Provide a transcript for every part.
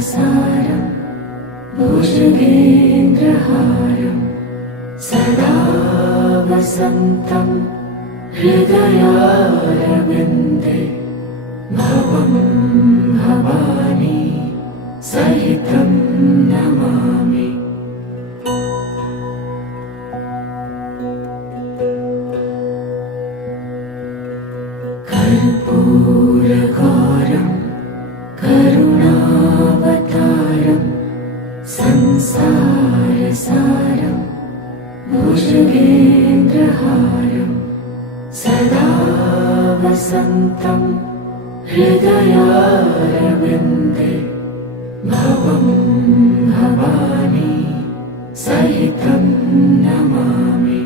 संसारसारं भुजगेन्द्रहारं सदा वसन्तं हृदयारविन्दे भवं भवानी सहितं नमामि। कर्पूरगौरं करुणावतारं संसारसारं भुजगेन्द्रहारं सदा वसन्तं हृदयारविन्दे भवं भवानी सहितं नमामि।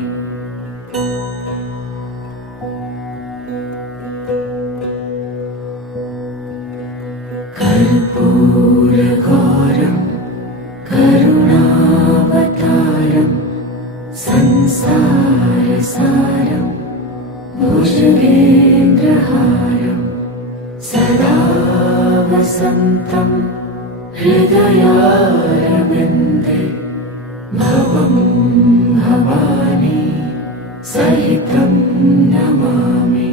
कर्पूरगौरं करुणावतारं संसारसारं भुजगेन्द्रहारं सदा वसन्तं हृदयारविन्दे भवं भवानी सहितं नमामि।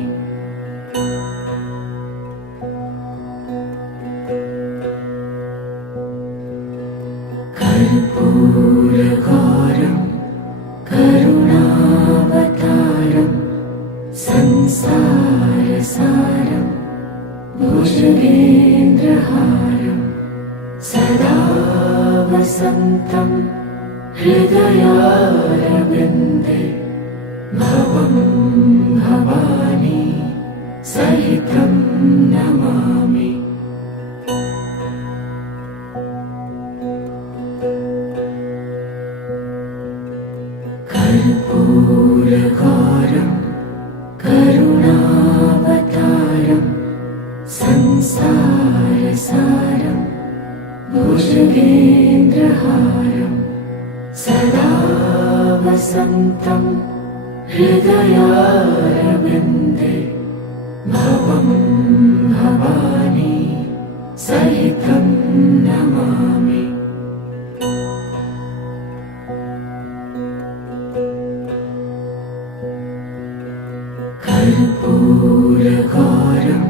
कर्पूरगौरं करुणावतारं संसारसारं भुजगेन्द्रहारं सदा वसन्तं हृदयारविन्दे भवं भवानी सहितं नमामि। कर्पूरगौरं करुणावतारं संसारसारं भुजगेन्द्रहारं सदा वसन्तं हृदयारविन्दे भवं भवानी सहितं नमामि। कर्पूरगौरं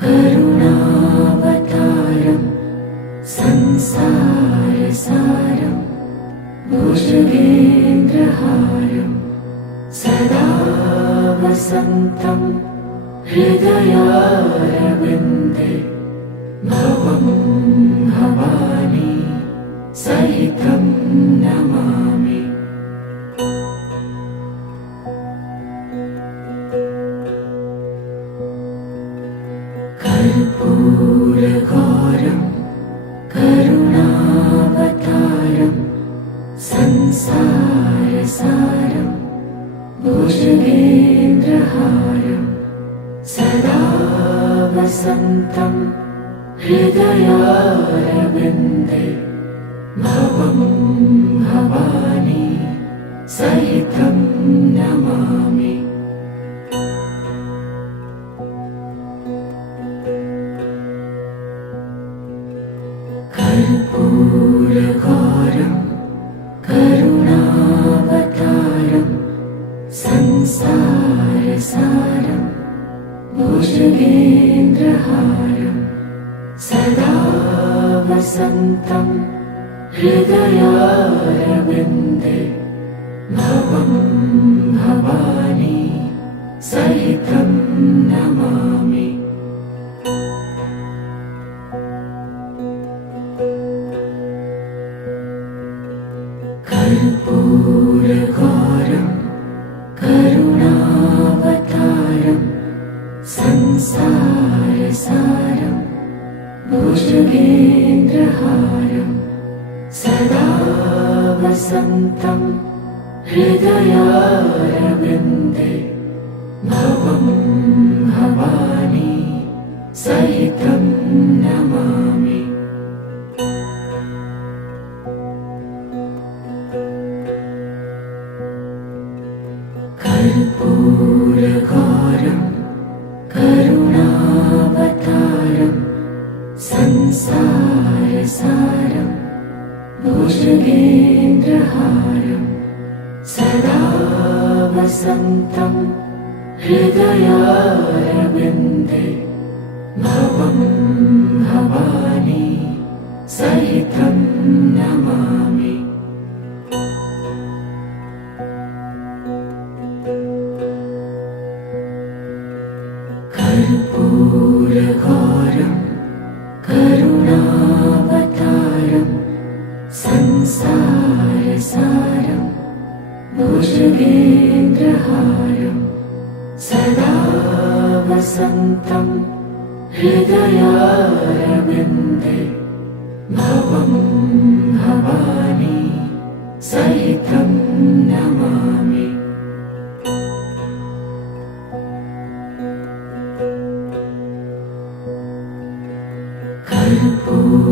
करुणावतारं संसारसारं भुजगेन्द्रहारं सदा वसन्तं हृदयारविन्दे भवं भवानी सहितं नमामि। कर्पूरगौरं करुणावतारं संसारसारं भुजगेन्द्रहारं सदा वसन्तं हृदयारविन्दे भवं भवानी सहितं नमामि। कर्पूरगौरं करुणावतारं संसारसारं भुजगेन्द्रहारं सदा वसन्तं हृदयारविन्दे भवं भवानी सहितं नमामि। कर्पूरगौरं करुणावतारं संसारसारं भुजगेन्द्रहारं सदा वसन्तं हृदयारविन्दे भवं भवानी सहितं नमामि। कर्पूरगौरं करुणावतारं संसारसारं संसारसारं भुजगेन्द्रहारं सदा वसन्तं हृदयारविन्दे भवं भवानी सहितं नमामि। कर्पूरघोरं करुणावतारं संसारसारं भुजगेन्द्रहारं सदा वसन्तं हृदयारविन्दे भवं भवानी सहितं नमामि।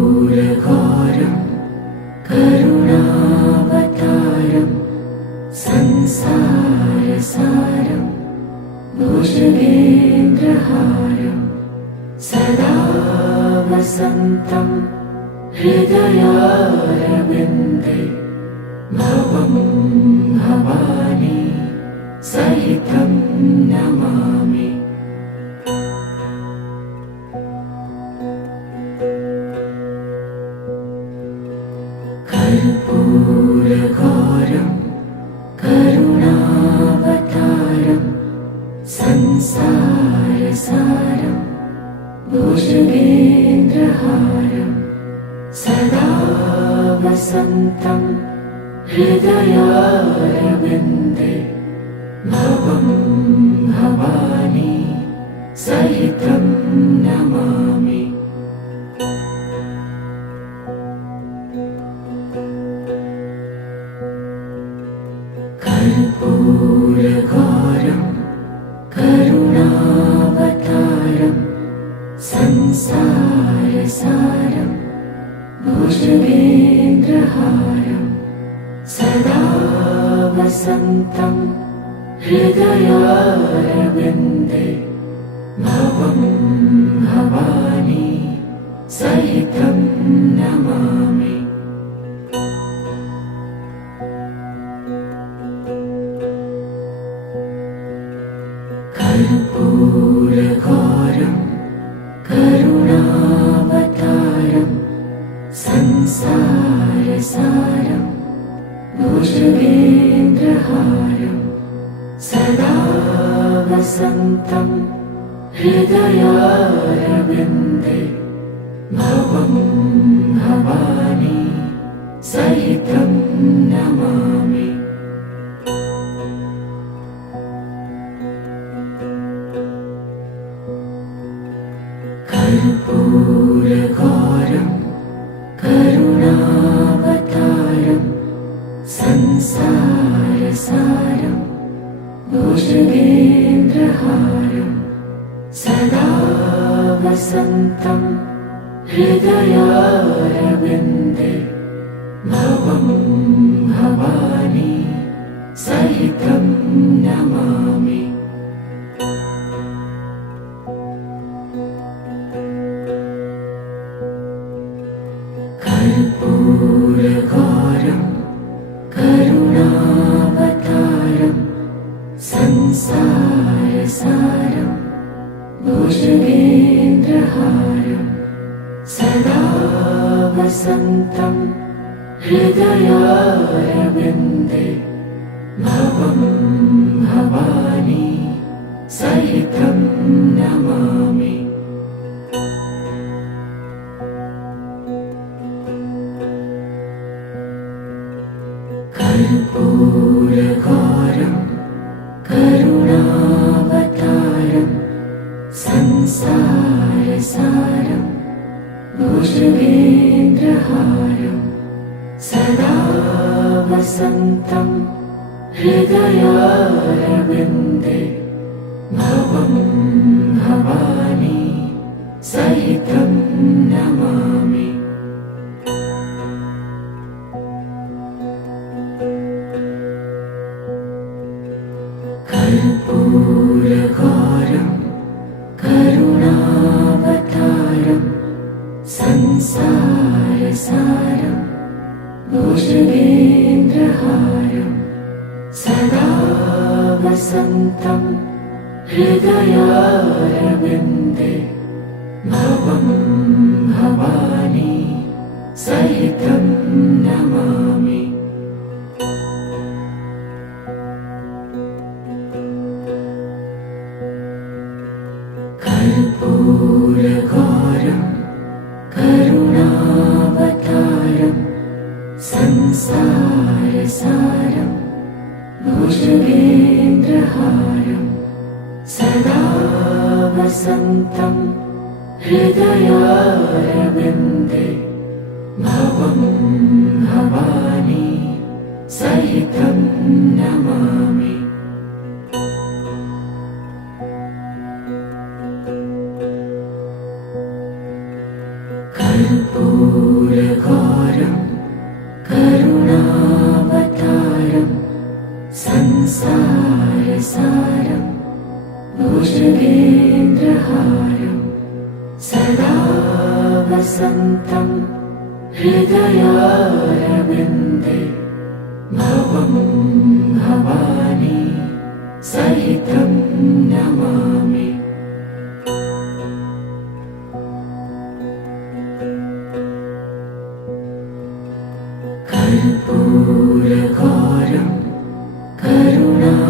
कर्पूरघोरं करुणावतारं संसारसारं भुजगेन्द्रहारं सदा वसन्तं हृदयारविन्दे भवं भवानी सहितं नमामि। कर्पूरघोरं करुणावतारं संसारसारं भुजगेन्द्रहारं सदा वसन्तं हृदयारविन्दे भवं भवानी सहितं नमामि। कर्पूरघोरं करुणावतारं संसारसारं भुजगेन्द्रहारं सदा वसन्तं हृदयारविन्दे भवं भवानी सहितं नमामि। कर्पूरघोरं करुणावतारं संसारसारं भुजगेन्द्रहारं सदा वसन्तं हृदयारविन्दे भवं भवानी सहितं नमामि। कर्पूरघोरं करुणावतारं संसारसारं भुजगेन्द्रहारं सदा वसन्तं हृदयारविन्दे भवं भवानी सहितं नमामि। कर्पूरघोरं करुणावतारं संसारसारं भुजगेन्द्रहारं सदा वसन्तं हृदयारविन्दे भवं भवानी सहितं नमामि। कर्पूरघोरं करुणावतारं संसारसारं भुजगेन्द्रहारं सदा वसन्तं हृदयारविन्दे भवं भवानी सहितं नमामि। कर्पूरघोरं करुणावतारं संसारसारं संसारसारं भुजगेन्द्रहारं सदा वसन्तं हृदयारविन्दे भवं भवानी सहितं नमामि। कर्पूरगौरं करुणावतारं संसारसारं भुजगेन्द्रहारं सदा वसन्तं हृदयारविन्दे भवं भवानी सहितं नमामि। कर्पूरगौरं करुणावतारं संसारसारं भुजगेन्द्रहारं सदा वसन्तं हृदयारविन्दे भवं भवानी सहितं नमामि। कर्पूरगौरं करुणावतारं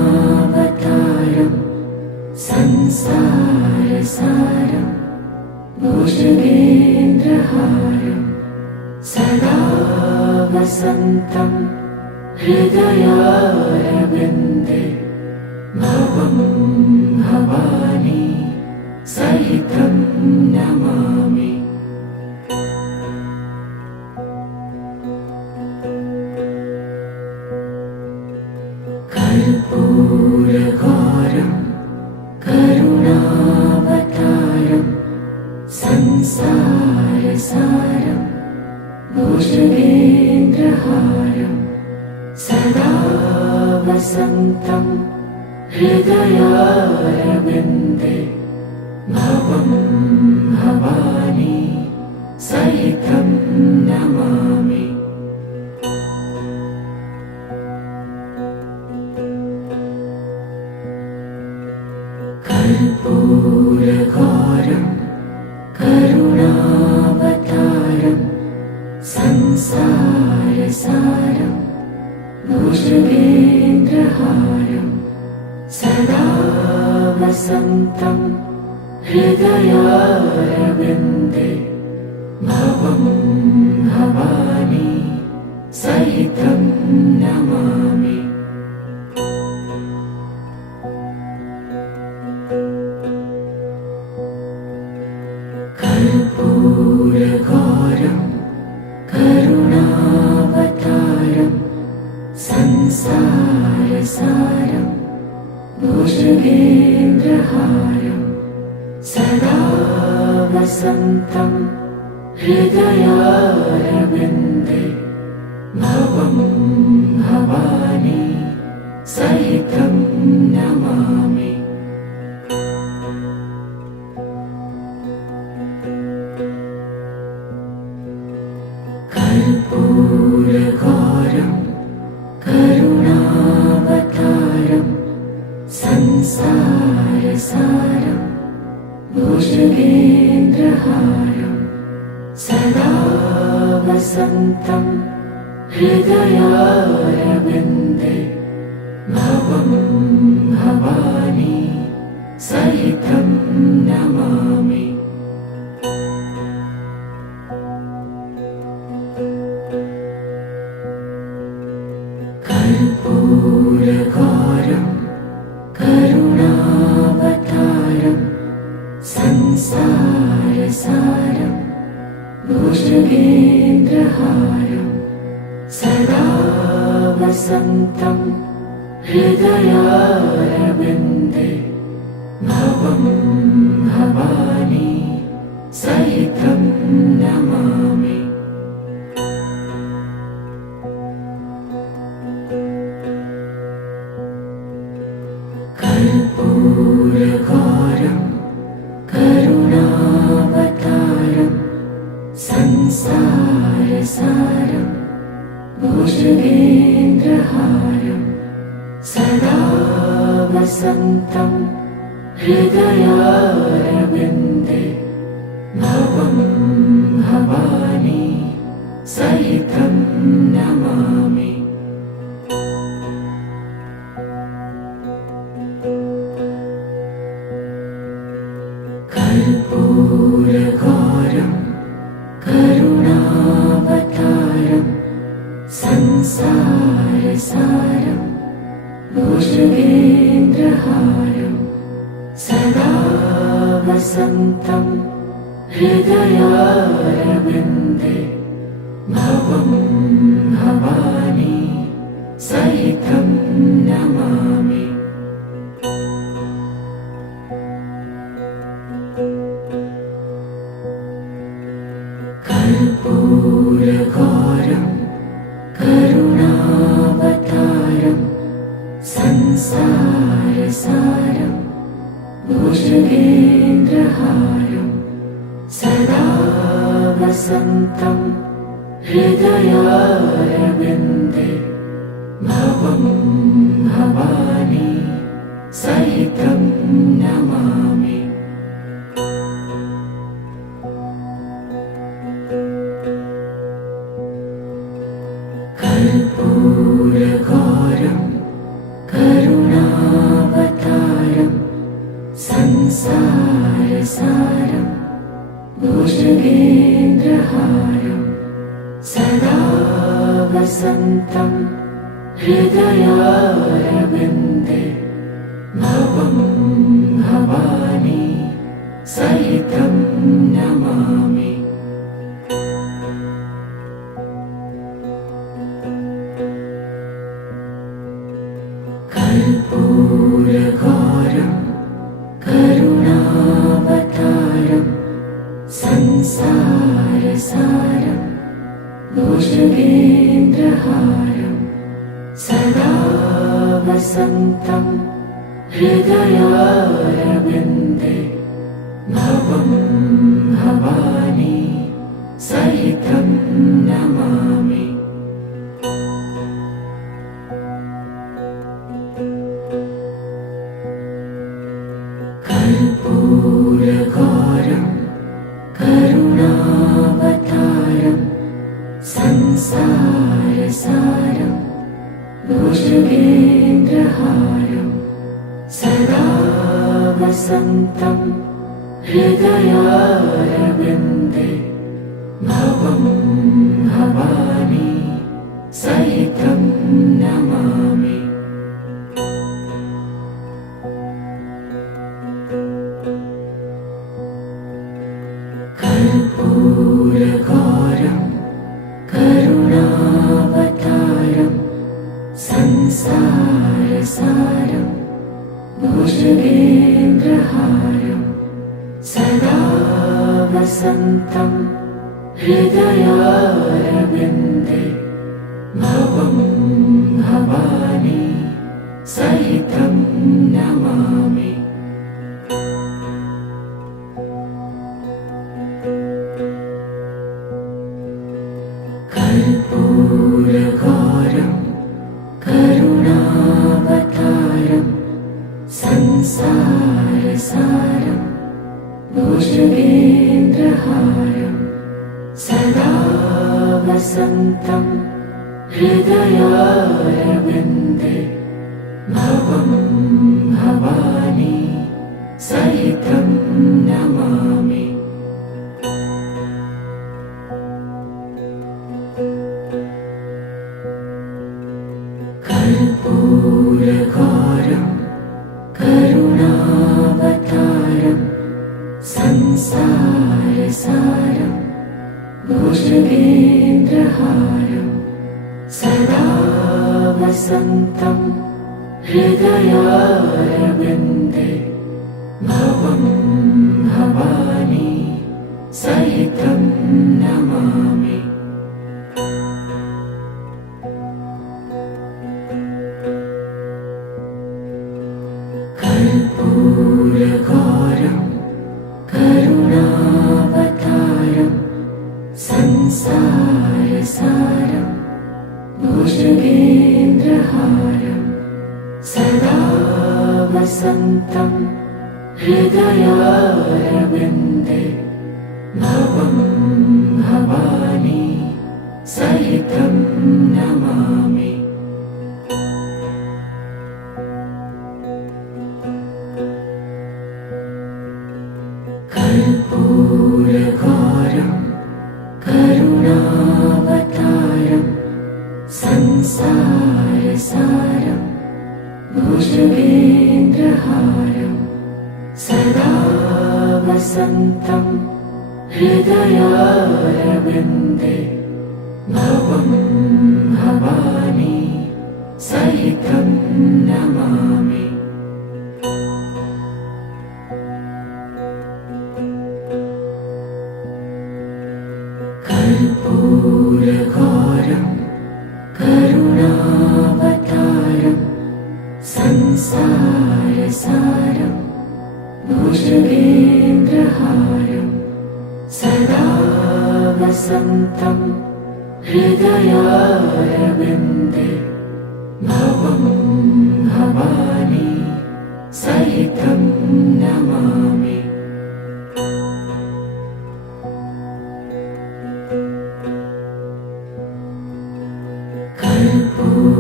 संसारसारं भुजगेन्द्रहारं सदा वसन्तं हृदयारविन्दे भवं भवानी सहितं नमामि। कर्पूरगौरं करुणावतारं संसारसारं भुजगेन्द्रहारं सदा वसन्तं हृदयारविन्दे भवं भवानी सहितं नमामि। कर्पूरगौरं करुणावतारं संसारसारं भुजगेन्द्रहारं सदा वसन्तं हृदयारविन्दे भवं भवानी सहितं नमामि। कर्पूरगौरं करुणावतारं संसारसारं भुजगेन्द्रहारं सदा वसन्तं हृदयारविन्दे भवं भवानी सहितं नमामि। कर्पूरगौरं करुणावतारं संसारसारं भुजगेन्द्रहारं सदा वसन्तं हृदयारविन्दे भवं भवानी सहितं नमामि। कर्पूरगौरं करुणावतारं संसारसारं भुजगेन्द्रहारं सदा वसन्तं हृदयारविन्दे भवं भवानी सहितं नमामि। कर्पूरगौरं करुणावतारं संसारसारं संसारसारं भुजगेन्द्रहारं सदा वसन्तं हृदयारविन्दे भवं भवानी सहितं नमामि। कर्पूरगौरं करुणावतारं संसारसारं भुजगेन्द्रहारं सदा वसन्तं हृदयारविन्दे भवं भवानी सहितं नमामि। कर्पूरगौरं करुणावतारं संसारसारं भुजगेन्द्रहारं सदा वसन्तं हृदयारविन्दे भवं भवानी सहितं नमामि। कर्पूरगौरं करुणावतारं संसारसारं भुजगेन्द्रहारं सदा वसन्तं हृदयारविन्दे भवं भवानी सहितं नमामि। कर्पूरगौरं करुणावतारं संसारसारं भुजगेन्द्रहारं सदा वसन्तं हृदयारविन्दे भवं भवानी सहितं नमामि। कर्पूरगौरं करुणावतारं संसारसारं भुजगेन्द्रहारं सदा वसन्तं हृदयारविन्दे भवं भवानी सहितं नमामि। कर्पूरगौरं करुणावतारं संसारसारं भुजगेन्द्रहारं सदा वसन्तं हृदयारविन्दे भवं भवानी सहितं नमामि। कर्पूरगौरं करुणावतारं संसारसारं भुजगेन्द्रहारं सदा वसन्तं हृदयारविन्दे भवं भवानी सहितं नमामि। कर्पूरगौरं करुणावतारं संसारसारं भुजगेन्द्रहारं सदा वसन्तं हृदयारविन्दे भवं भवानी सहितं नमामि। कर्पूरगौरं करुणावतारं संसारसारं संसारसारं भुजगेन्द्रहारं सदा वसन्तं हृदयारविन्दे भवं भवानी सहितं नमामि। कर्पूरगौरं करुणावतारं संसारसारं भुजगेन्द्रहारं सदा वसन्तं हृदयारविन्दे भवं भवानी सहितं नमामि। कर्पूरगौरं करुणावतारं संसारसारं भुजगेन्द्रहारं सदा वसन्तं हृदयारविन्दे भवं भवानी सहितं नमामि।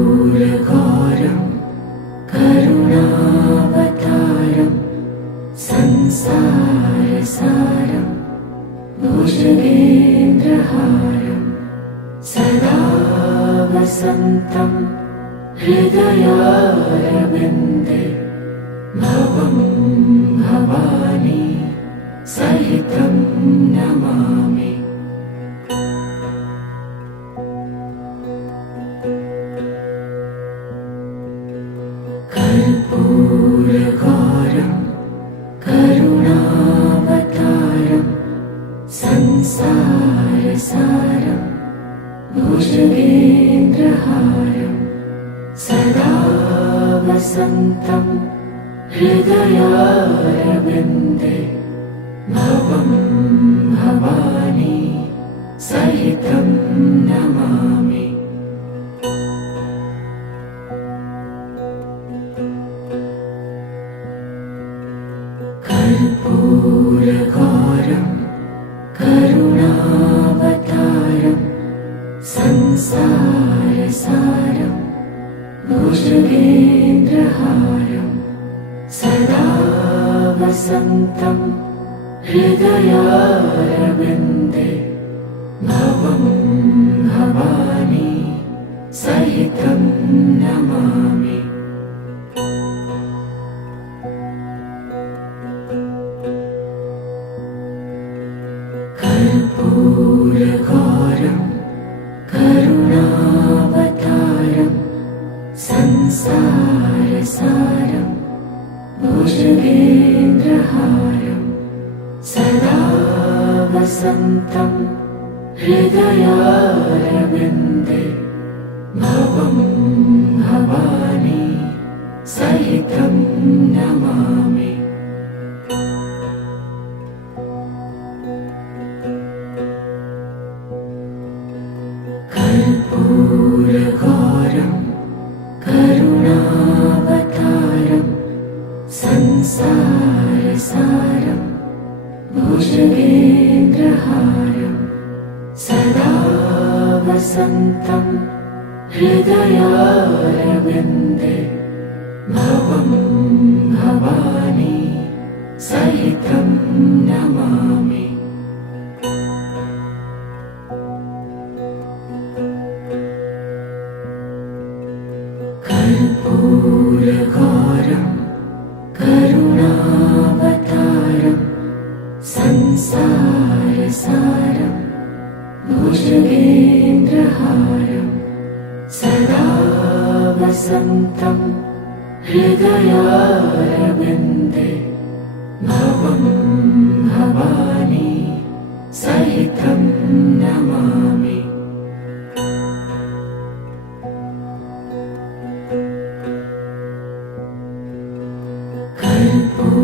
कर्पूरगौरं करुणावतारं संसारसारं भुजगेन्द्रहारं सदा वसन्तं हृदयारविन्दे भवं भवानी सहितं नमामि। कर्पूरगौरं करुणावतारं संसारसारं भुजगेन्द्रहारं सदा वसन्तं हृदयारविन्दे भवं भवानी सहितं नमामि। कर्पूरगौरं करुणावतारं संसारसारं भुजगेन्द्रहारं सदा वसन्तं हृदयारविन्दे भवं भवानी सहितं नमामि। कर्पूरगौरं करुणावतारं संसारसारं भुजगेन्द्रहारं सदा वसन्तं हृदयारविन्दे भवं भवानी सहितं नमामि। कर्पूरगौरं करुणावतारं संसारसारं भुजगेन्द्रहारं सदा वसन्तं हृदयारविन्दे भवं भवानी सहितं नमामि। कर्पूरगौरं करुणावतारं संसारसारं भुजगेन्द्रहारं सदा वसन्तं हृदयारविन्दे भवं भवानी सहितं नमामि।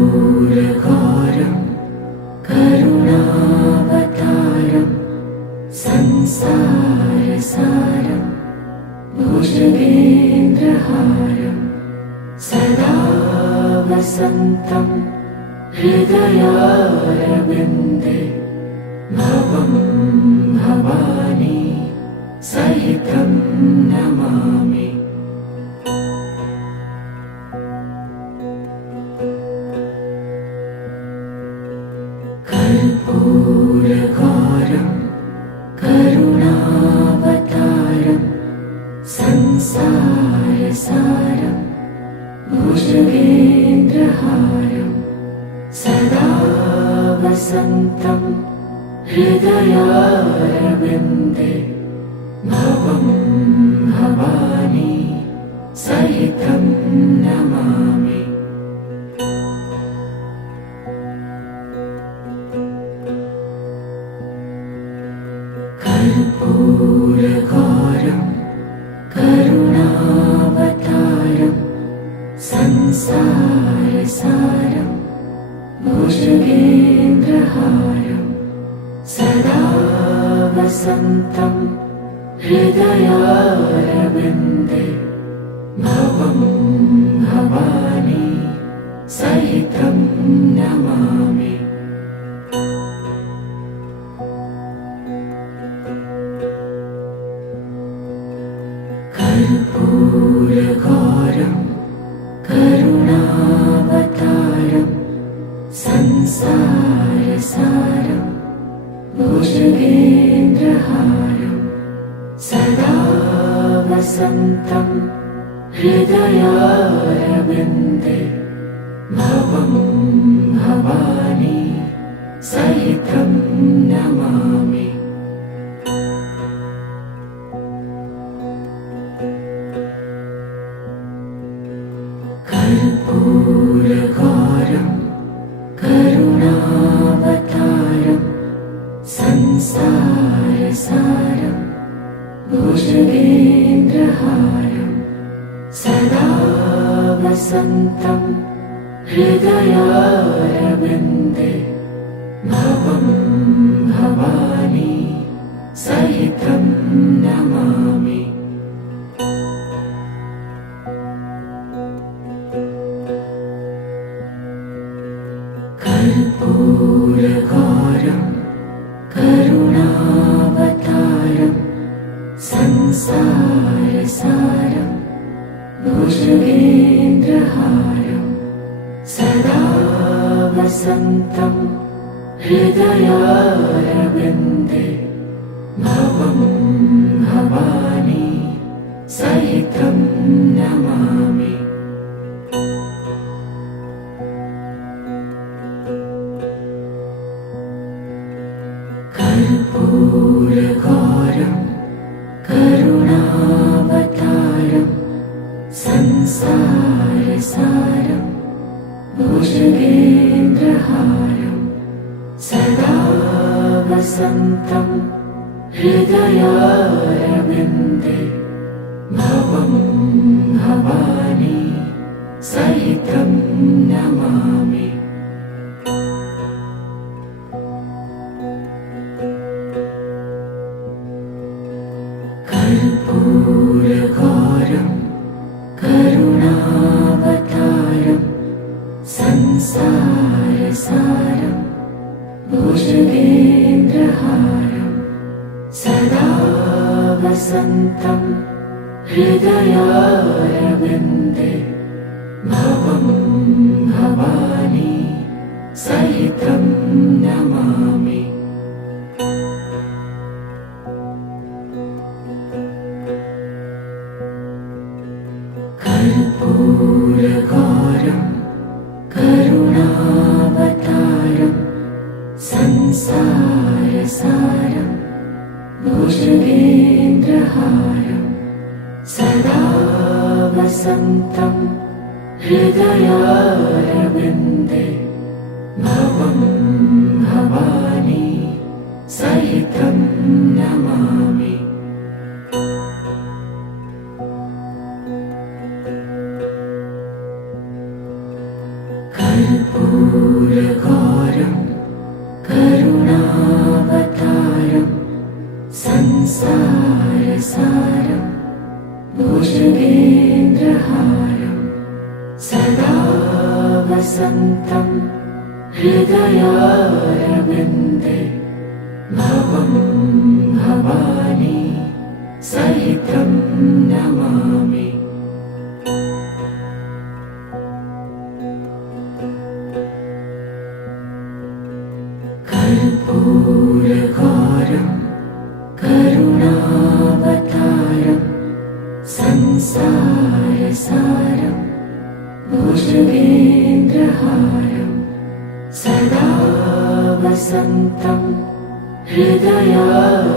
कर्पूरगौरं करुणावतारं संसारसारं संसारसारं भुजगेन्द्रहारं सदा वसन्तं हृदयारविन्दे भवं भवानी सहितं नमामि। कर्पूरगौरं करुणावतारं संसारसारं भुजगेन्द्रहारं सदा वसन्तं हृदयारविन्दे भवं भवानी सहितं नमामि। कर्पूरगौरं करुणावतारं संसारसारं भुजगेन्द्रहारं सदा वसन्तं हृदयारविन्दे भवं भवानी सहितं नमामि। कर्पूरगौरं करुणावतारं संसारसारं भुजगेन्द्रहारं सदा वसन्तं हृदयारविन्दे भवं भवानी सहितं नमामि। कर्पूरगौरं करुणावतारं संसारसारं भुजगेन्द्रहारं सदा वसन्तं हृदयारविन्दे भवं भवानी सहितं नमामि। कर्पूरगौरं करुणावतारं संसारसारं भुजगेन्द्रहारं सदा वसन्तं हृदयारविन्दे भवं भवानी सहितं नमामि। कर्पूरगौरं करुणावतारं संसारसारं भुजगेन्द्रहारं सदा वसन्तं हृदयारविन्दे भवं भवानी सहितं नमामि। कर्पूरगौरं करुणावतारं संसारसारं भुजगेन्द्रहारं सदा वसन्तं हृदयारविन्दे भवं भवानी सहितं नमामि। कर्पूरगौरं करुणावतारं संसारसारं भुजगेन्द्रहारं सदा वसन्तं हृदयारविन्दे भवं भवानी सहितं नमामि। कर्पूरगौरं करुणावतारं संसारसारं संसारसारं भुजगेन्द्रहारं सदा वसन्तं हृदयारविन्दे भवं भवानी सहितं नमामि। कर्पूरगौरं करुणावतारं संसारसारं भुजगेन्द्रहारं सदा वसन्तं हृदयारविन्दे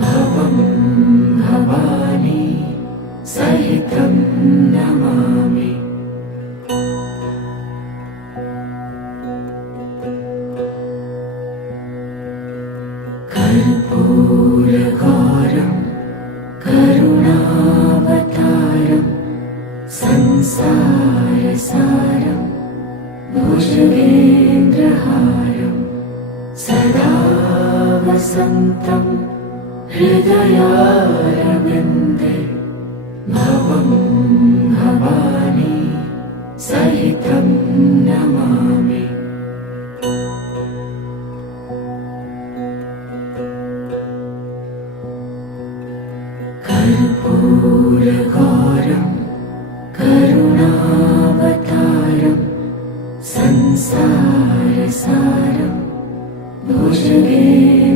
भवं भवानी सहितं नमामि। कर्पूरगौरं करुणावतारं संसारसारं भुजगेन्द्रहारं सदा वसन्तं हृदयारविन्दे भवं भवानी सहितं नमामि। कर्पूरगौरं करुणावतारं संसारसारं भुजगेन्द्रहारं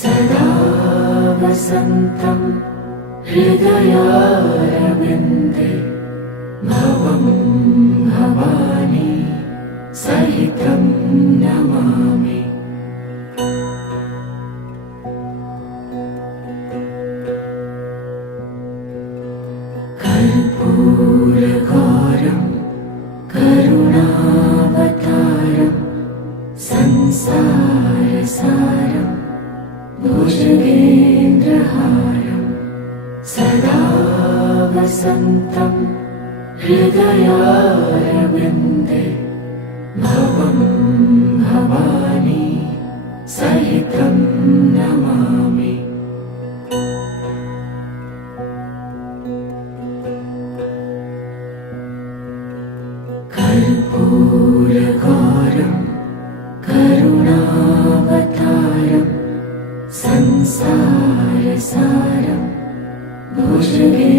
सदा वसन्तं हृदयारविन्दे भवं भवानी सहितं नमामि। कर्पूरगौरं करुणावतारं संसारसारं भुजगेन्द्रहारं सदा वसन्तं हृदयारविन्दे भवं भवानी सहितं नमामि। कर्पूरगौरं करुणावतारं संसारसारं भुजगेन्द्रहारं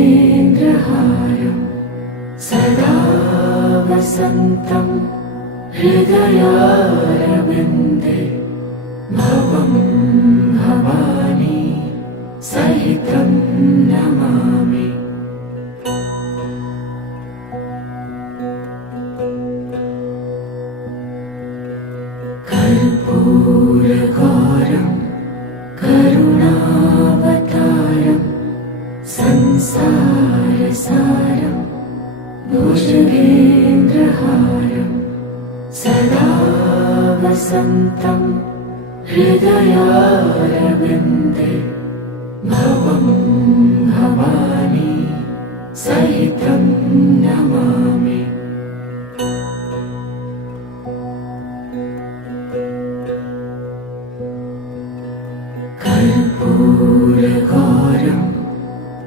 सदा वसन्तं हृदयारविन्दे भवं भवानी सहितं नमामि। कर्पूरगौरं करुणावतारं संसारसारं भुजगेन्द्रहारं सदा वसन्तं हृदयारविन्दे भवं भवानी सहितं नमामि। कर्पूरगौरं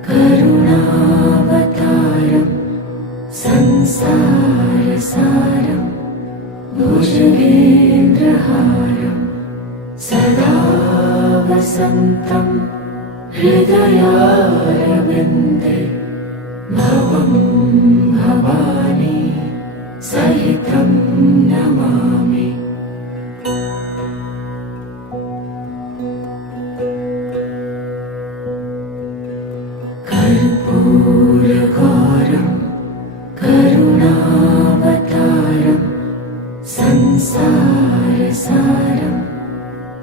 करुणावतारं संसारसारं भुजगेन्द्रहारं सदा वसन्तं हृदयारविन्दे भवं भवानी सहितं नमामि। कर्पूरगौरं करुणावतारं संसारसारं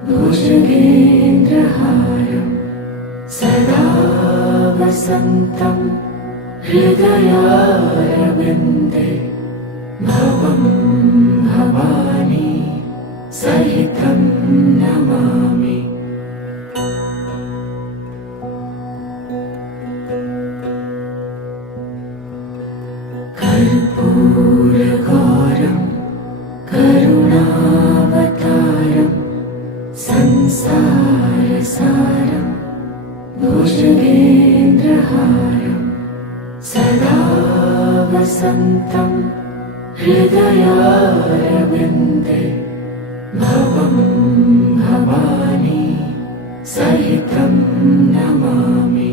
भुजगेन्द्रहारं सदा वसन्तं हृदयारविन्दे भवं भवानी सहितं नमामि। कर्पूरगौरं करुणावतारं संसारसारं संसारसारं भुजगेन्द्रहारं सदा वसन्तं हृदयारविन्दे भवं भवानी सहितं नमामि।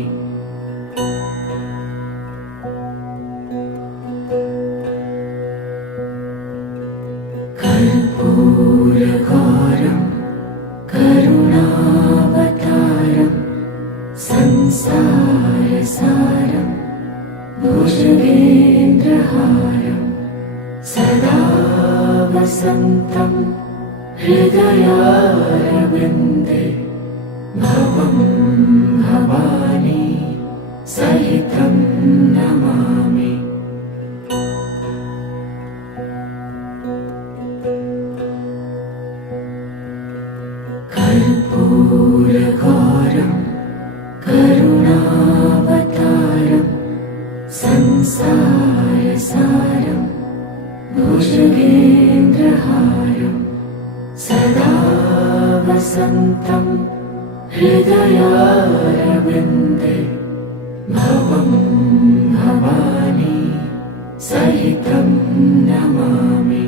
कर्पूरगौरं करुणावतारं संसारसारं भुजगेन्द्रहारं सदा वसन्तं हृदयारविन्दे भवं भवानी सहितं नमामि। कर्पूरगौरं करुणावतारं संसारसारं भुजगेन्द्रहारं सदा वसन्तं हृदयारविन्दे भवं भवानी सहितं नमामि।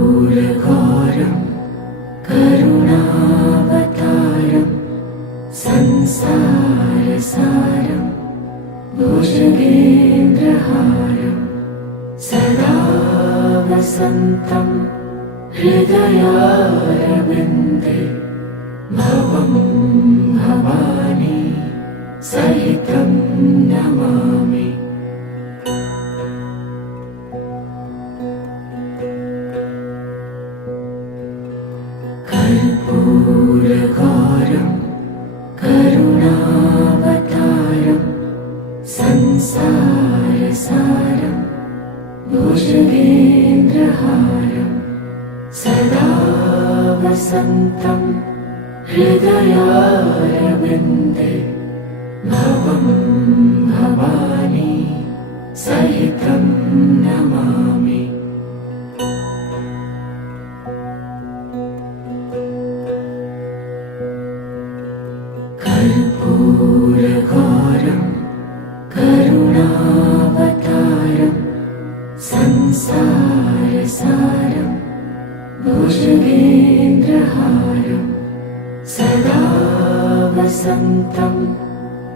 कर्पूरगौरं करुणावतारं संसारसारं भुजगेन्द्रहारं सदा वसन्तं हृदयारविन्दे भवं भवानी सहितं नमामि। कर्पूरगौरं करुणावतारं संसारसारं भुजगेन्द्रहारं सदा वसन्तं हृदयारविन्दे भवं भवानी सहितं नमामि। कर्पूरगौरं करुणावतारं संसारसारं भुजगेन्द्रहारं सदा वसन्तं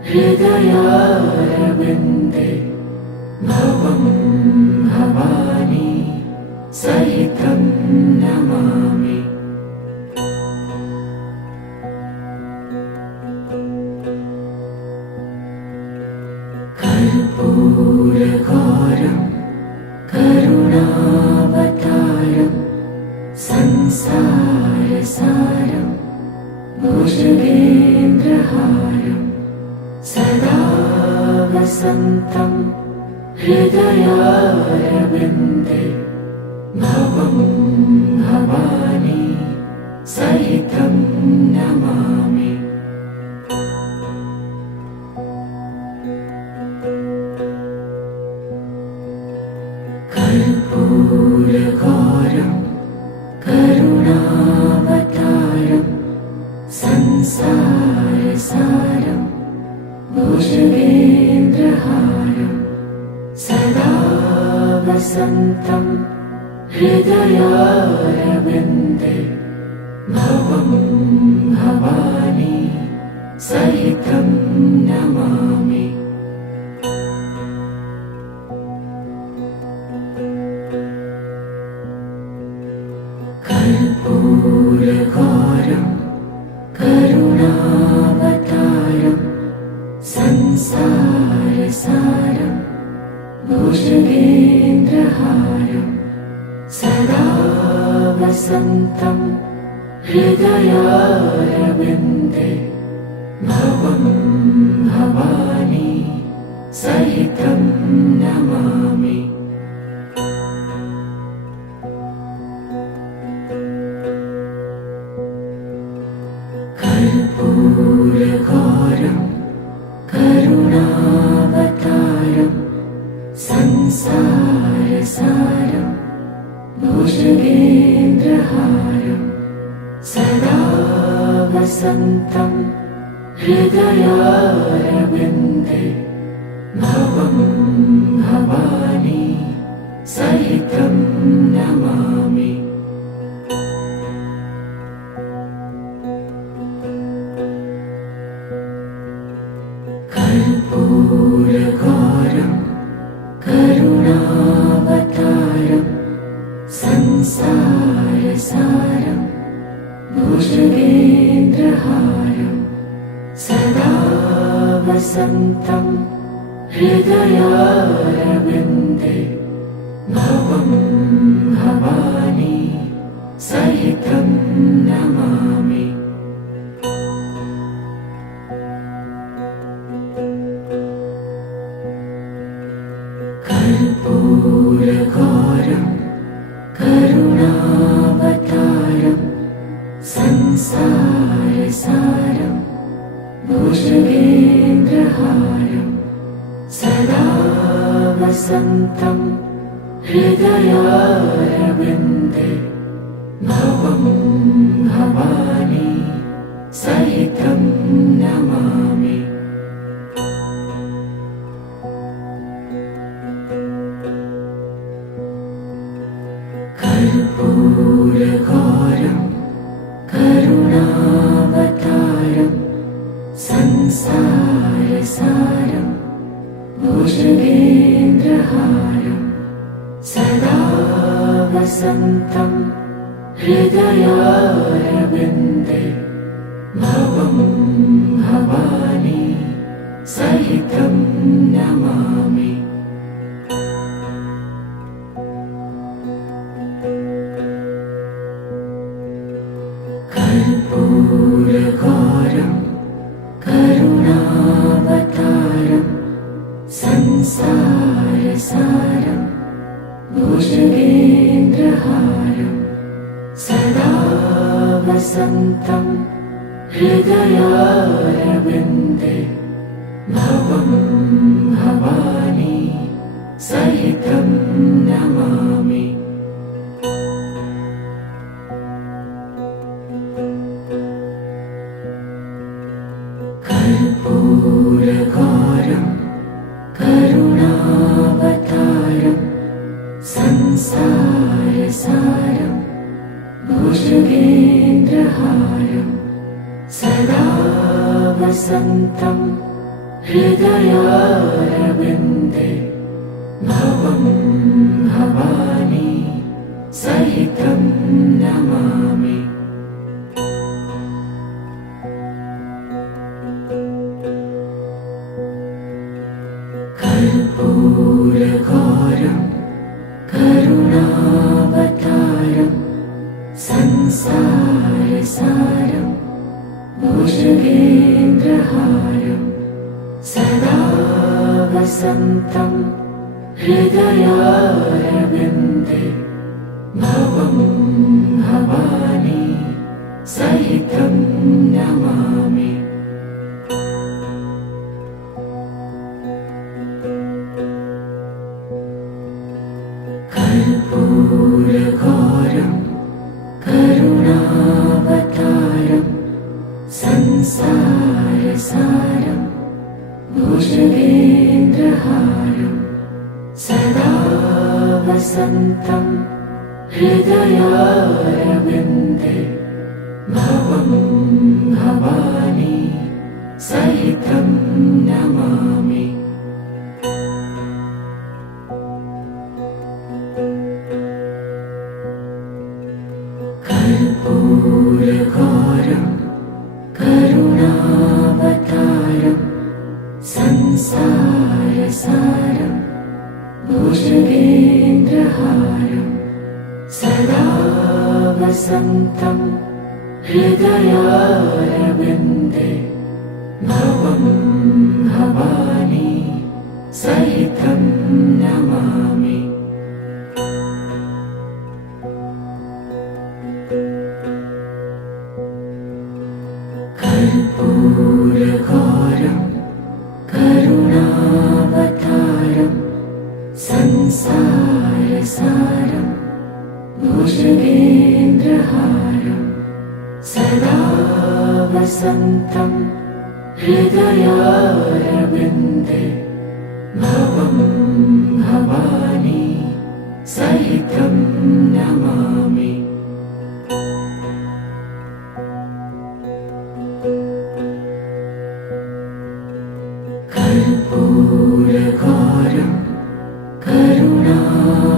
हृदयारविन्दे भवं भवानी सहितं नमामि। कर्पूरगौरं करुणावतारं संसारसारं भुजगेन्द्रहारं सदा वसन्तं हृदयारविन्दे भवं भवानी सहितं नमामि। कर्पूरगौरं करुणावतारं संसारसारं भुजगेन्द्रहारं सदा वसन्तं हृदयारविन्दे भवं भवानी सहितं नमामि। कर्पूरगौरं करुणावतारं संसारसारं भुजगेन्द्रहारं सदा वसन्तं हृदयारविन्दे भवं भवानी सहितं नमामि। कर्पूरगौरं करुणावतारं संसारसारं संसारसारं भुजगेन्द्रहारं सदा वसन्तं हृदयारविन्दे भवं भवानी सहितं नमामि। कर्पूरगौरं करुणावतारं संसारसारं भुजगेन्द्रहारं सदा वसन्तं हृदयारविन्दे भवं भवानी सहितं नमामि। कर्पूरगौरं करुणावतारं संसारसारं भुजगेन्द्रहारं सदा वसन्तं हृदयारविन्दे भवं भवानी सहितं नमामि। कर्पूरगौरं करुणावतारं संसारसारं भुजगेन्द्रहारं सदा वसन्तं हृदयारविन्दे भवं भवानी सहितं नमामि। कर्पूरगौरं करुणावतारं संसारसारं भुजगेन्द्रहारं सदा वसन्तं हृदयारविन्दे भवं भवानी सहितं नमामि। कर्पूरगौरं करुणावतारं संसारसारं भुजगेन्द्रहारं सदा वसन्तं हृदयारविन्दे भवं भवानी सहितं नमामि। कर्पूरगौरं करुणावतारं संसारसारं भुजगेन्द्रहारं सदा वसन्तं हृदयारविन्दे भवं भवानी सहितं नमामि। कर्पूरगौरं करुणावतारं संसारसारं भुजगेन्द्रहारं सदा वसन्तं हृदयारविन्दे भवं भवानी सहितं नमामि। कर्पूरगौरं करुणावतारं संसारसारं भुजगेन्द्रहारं सदा वसन्तं हृदयारविन्दे भवं भवानी सहितं नमामि। कर्पूरगौरं करुणावतारं संसारसारं संसारसारं भुजगेन्द्रहारं सदा वसन्तं हृदयारविन्दे भवं भवानी सहितं नमामि। कर्पूरगौरं करुणावतारं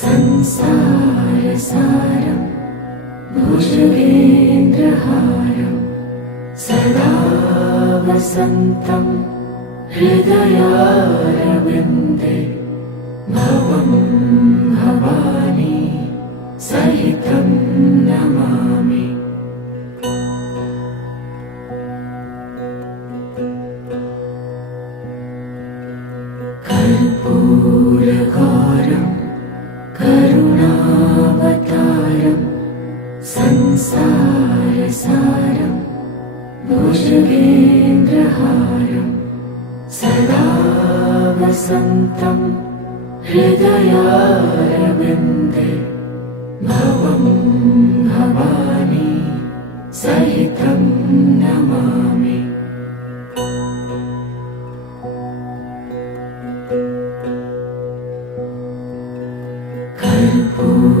संसारसारं भुजगेन्द्रहारं सदा वसन्तं हृदयारविन्दे भवं भवानी सहितं नमामि। कर्पूरगौरं करुणावतारं संसारसारं भुजगेन्द्रहारं सदा वसन्तं हृदयारविन्दे भवं भवानी सहितं नमामि।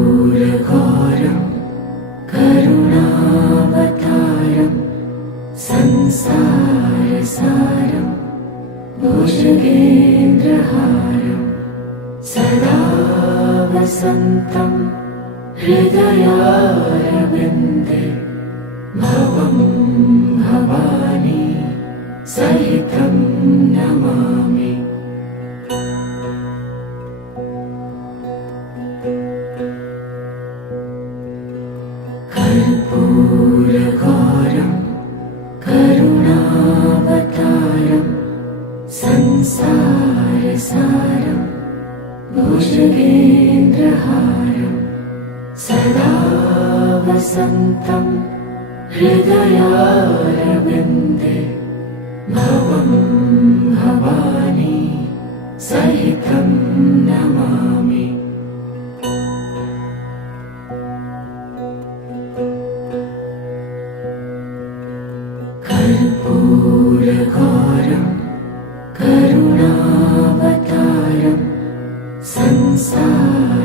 कर्पूरगौरं करुणावतारं संसारसारं भुजगेन्द्रहारं सदा वसन्तं हृदयारविन्दे भवं भवानी सहितं नमामि। कर्पूरगौरं करुणावतारं संसारसारं भुजगेन्द्रहारं सदा वसन्तं हृदयारविन्दे भवं भवानी सहितं नमामि। कर्पूरगौरं करुणावतारं संसारसारं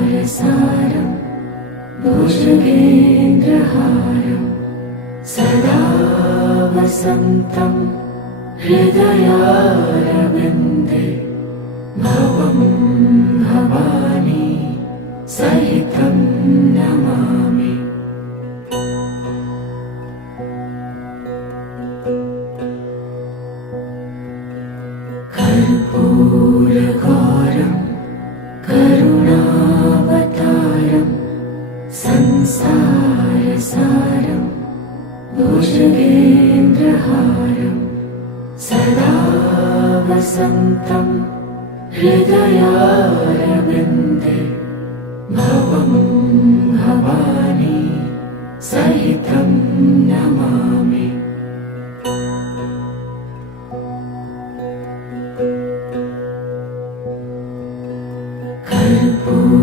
भुजगेन्द्रहारं सदा वसन्तं हृदयारविन्दे भवं भवानी सहितं नमामि। कर्पूरगौरं करुणावतारं संसारसारं भुजगेन्द्रहारं सदा वसन्तं हृदयारविन्दे भवं भवानी सहितं नमामि।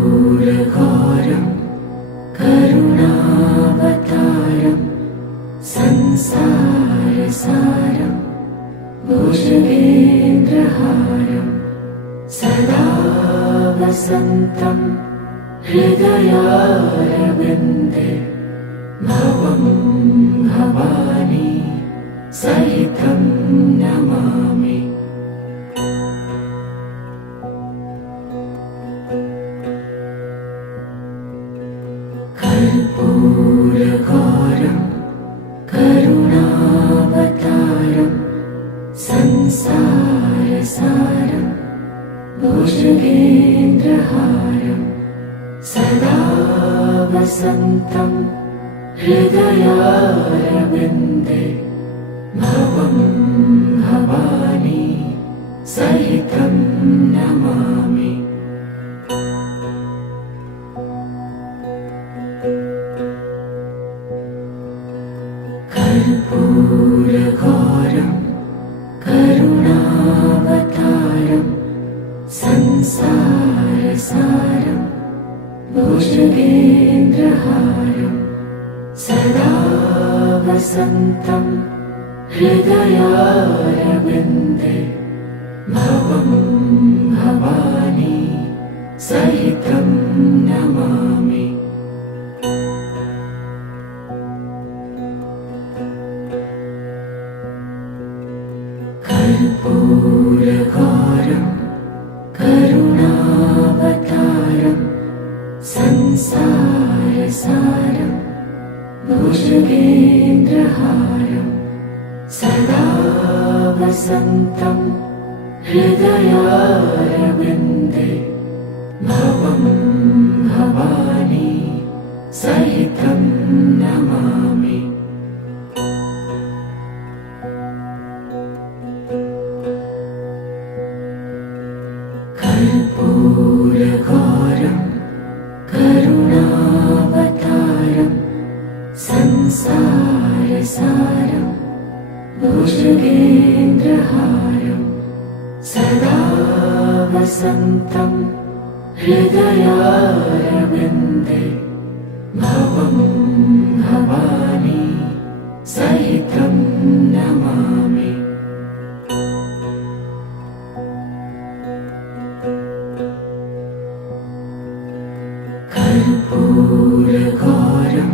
कर्पूरगौरं करुणावतारं संसारसारं भुजगेन्द्रहारं सदा वसन्तं हृदयारविन्दे भवं भवानी सहितं नमामि। कर्पूरगौरं करुणावतारं संसारसारं भुजगेन्द्रहारं सदा वसन्तं हृदयारविन्दे भवं भवानी सहितं नमामि। कर्पूरगौरं करुणावतारं संसारसारं संसारसारं भुजगेन्द्रहारं सदा वसन्तं हृदयारविन्दे भवं भवानी सहितं नमामि। कर्पूरगौरं करुणावतारं संसारसारं भुजगेन्द्रहारं सदा वसन्तं हृदयारविन्दे भवं भवानी सहितं नमामि। कर्पूरगौरं करुणावतारं संसारसारं भुजगेन्द्रहारं सदा वसन्तं हृदयारविन्दे भवं भवानी सहितं नमामि। कर्पूरगौरं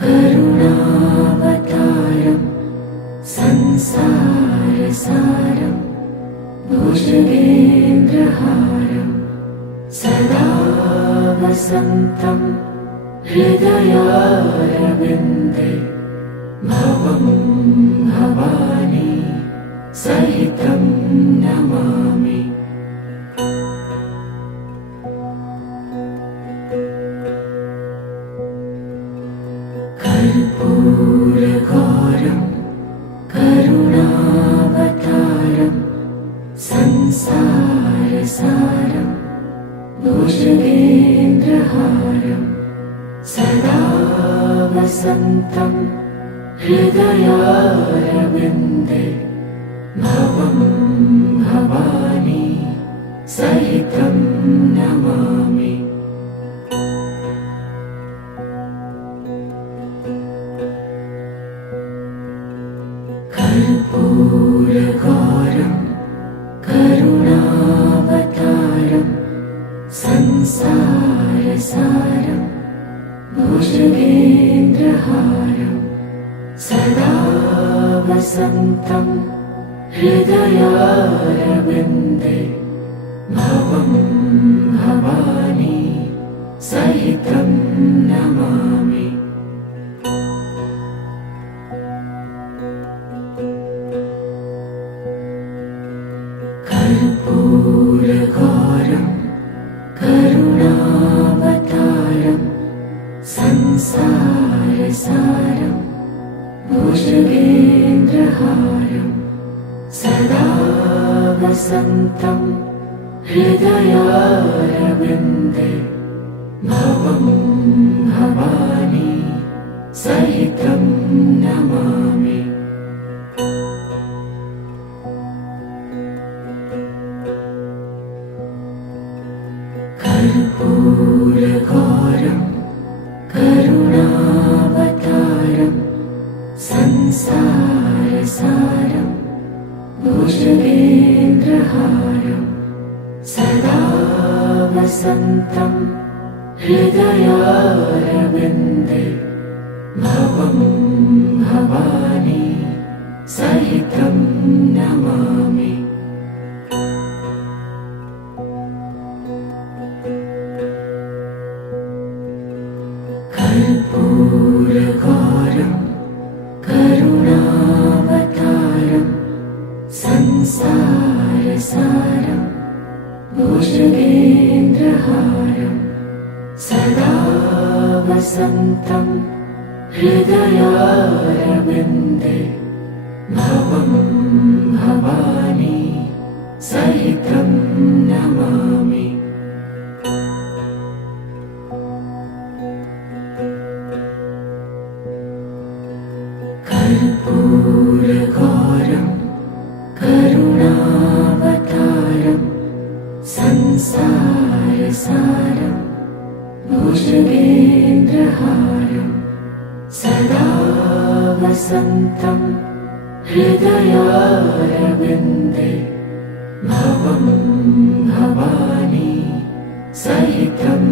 करुणावतारं संसारसारं भुजगेन्द्रहारं सदा वसन्तं हृदयारविन्दे भवं भवानी सहितं नमामि। कर्पूरगौरं करुणावतारं संसारसारं भुजगेन्द्रहारं सदा वसन्तं हृदयारविन्दे भवं भवानी सहितं नमामि। कर्पूरगौरं करुणावतारं संसारसारं भुजगेन्द्रहारं सदा वसन्तं हृदयारविन्दे भवं भवानी सहितं नमामि। कर्पूरगौरं करुणावतारं संसारसारं भुजगेन्द्रहारं सदा वसन्तं हृदयारविन्दे भवं भवानी सहितं नमामि। कर्पूरगौरं करुणावतारं संसारसारं भुजगेन्द्रहारं सदा वसन्तं हृदयारविन्दे भवं भवानी सहितं नमामि। कर्पूरगौरं करुणावतारं संसारसारं भुजगेन्द्रहारं सदा वसन्तं हृदयारविन्दे भवं भवानी सहितं नमामि। कर्पूरगौरं करुणावतारं संसारसारं संसारसारं भुजगेन्द्रहारं सदा वसन्तं हृदयारविन्दे भवं भवानी सहितं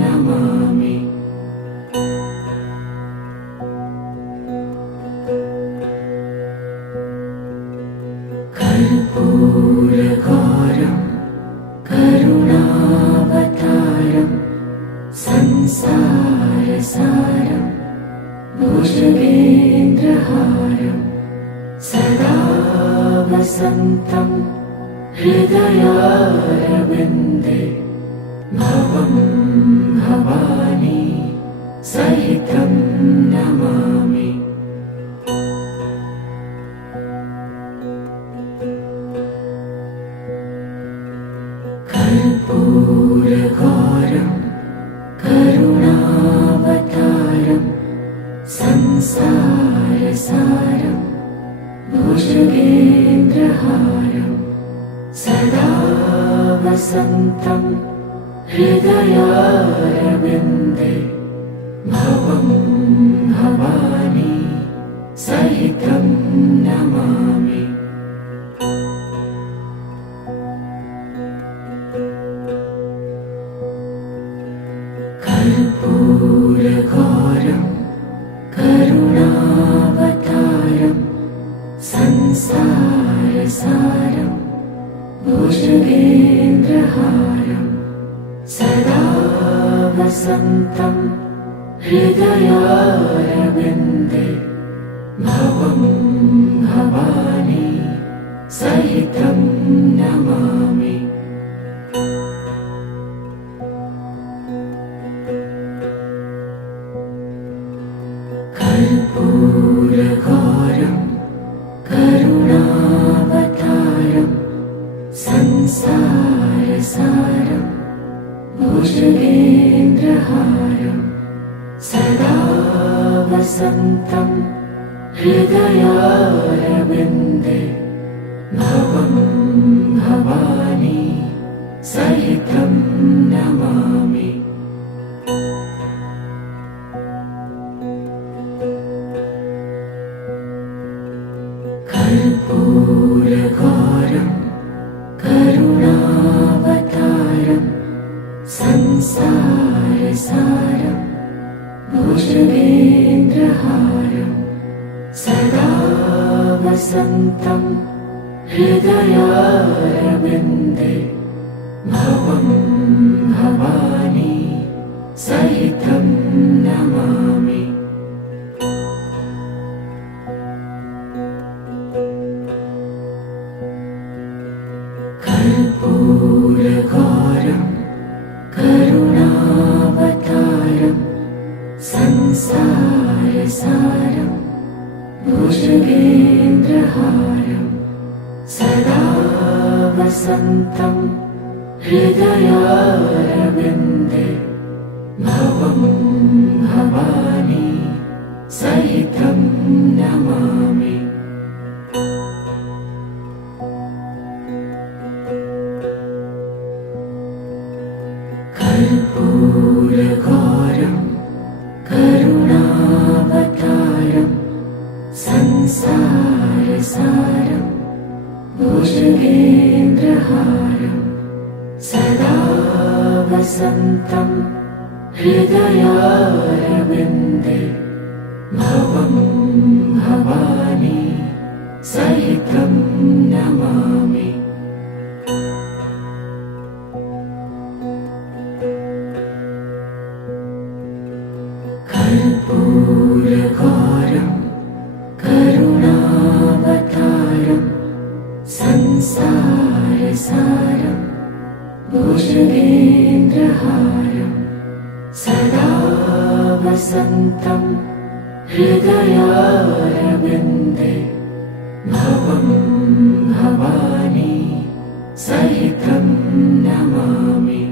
नमामि। कर्पूरगौरं करुणावतारं संसारसारं भुजगेन्द्रहारं सदा वसन्तं हृदयारविन्दे भवं भवानी सहितं नमामि। कर्पूरगौरं करुणावतारं संसारसारं भुजगेन्द्रहारं सदा वसन्तं हृदयारविन्दे भवं भवानी सहितं नमामि। कर्पूरगौरं करुणावतारं संसारसारं भुजगेन्द्रहारं सदा वसन्तं हृदयारविन्दे भवं भवानी सहितं नमामि। कर्पूरगौरं करुणावतारं संसारसारं भुजगेन्द्रहारं सदा वसन्तं हृदयारविन्दे भवं भवानी सहितं नमामि। कर्पूरगौरं करुणावतारं संसारसारं भुजगेन्द्रहारं सदा वसन्तं हृदयारविन्दे भवं भवानी सहितं नमामि। कर्पूरगौरं करुणावतारं संसारसारं भुजगेन्द्रहारं सदा वसन्तं हृदयारविन्दे भवं भवानी सहितं नमामि। कर्पूरगौरं करुणावतारं संसारसारं भुजगेन्द्रहारं सदा वसन्तं हृदयारविन्दे भवं भवानी सहितं नमामि। कर्पूरगौरं करुणावतारं संसारसारं भुजगेन्द्रहारं सदा वसन्तं हृदयारविन्दे भवं भवानी सहितं नमामि।